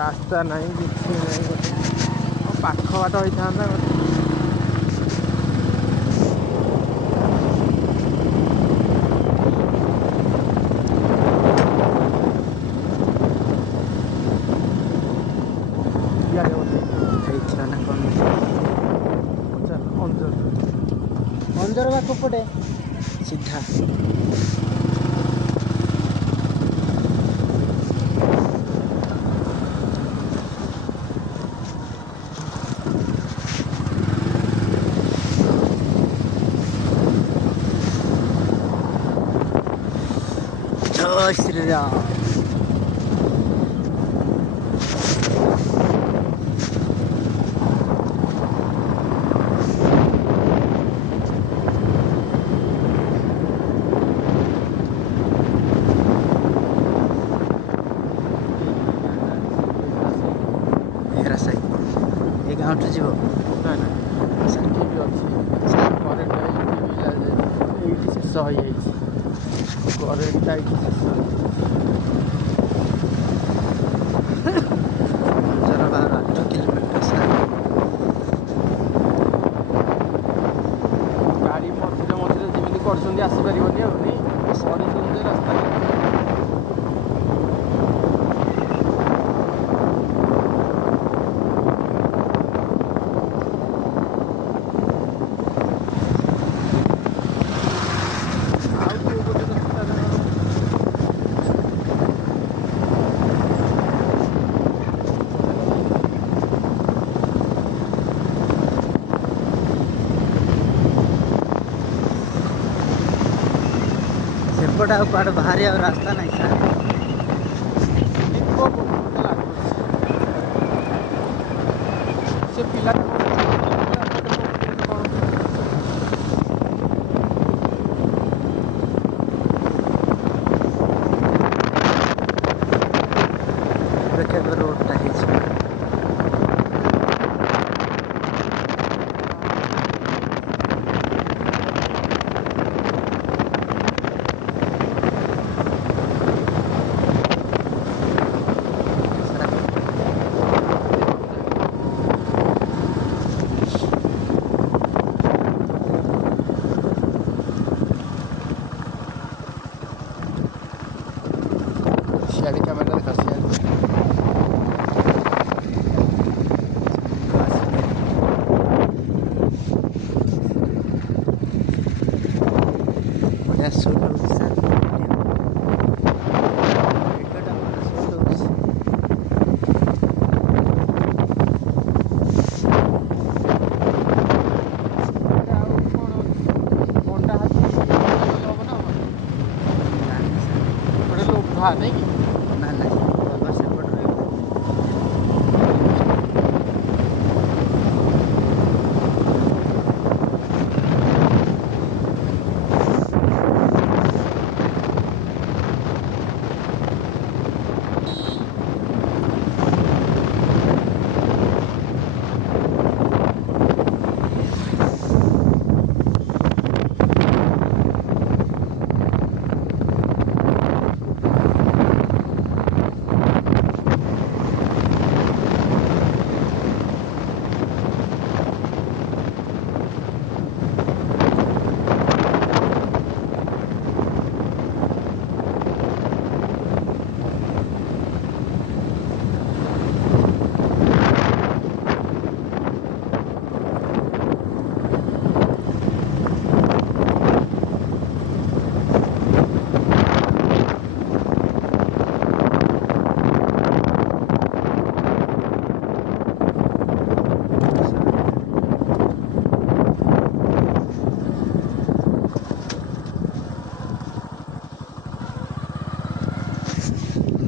ରାସ୍ତା ନାହିଁ କିଛି ନାହିଁ ଗୋଟେ ପାଖ ବାଟ ହେଇଥାନ୍ତା ଗୋଟେ ହେଇଥିଲା ନା କ'ଣ ଅଞ୍ଜର ବା କୋପଟେ ସିଧା जय श्री राम। ये गाँव टू जीव ना ना ସେଠି ବି ଅଛି କରେଣ୍ଟ ଏଇଠି ଶେଷ ହେଇଯାଇଛି କରେଣ୍ଟଟା ଏଇଠି ଶେଷ जरा 8 किलोमीटर से ଗାଡ଼ି ମଝିରେ ମଝିରେ ଯେମିତି କରୁଛନ୍ତି ଆସିପାରିବନି ଆଉ ନି କରିଛନ୍ତି ରାସ୍ତା सेपट आउ कुआडे बाहरी आ रास्ता नहीं सर से पिला देखा रोडटा है सियाड़ी कैमरा देखा सियाड़ी बढ़िया शूट होता नहीं कि ना ना बाबा सेपट रही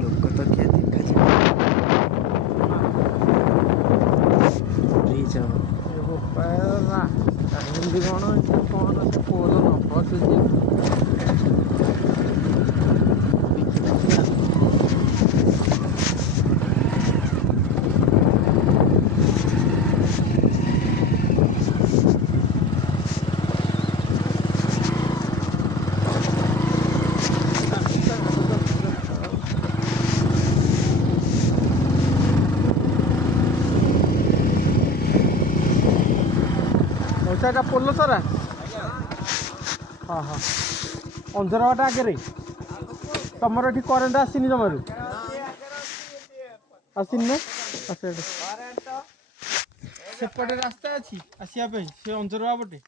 लोग तो क्या देखा ब्रिज हिंदी कौन से पोल नंबर से अच्छा एटा पोलो सरा हाँ हाँ अंधरवाटा आगे तुमर ये करेन्ट आसनी जमार आसनी ना सेपटे रास्ता अच्छी आसवाई से अंजरवा पटे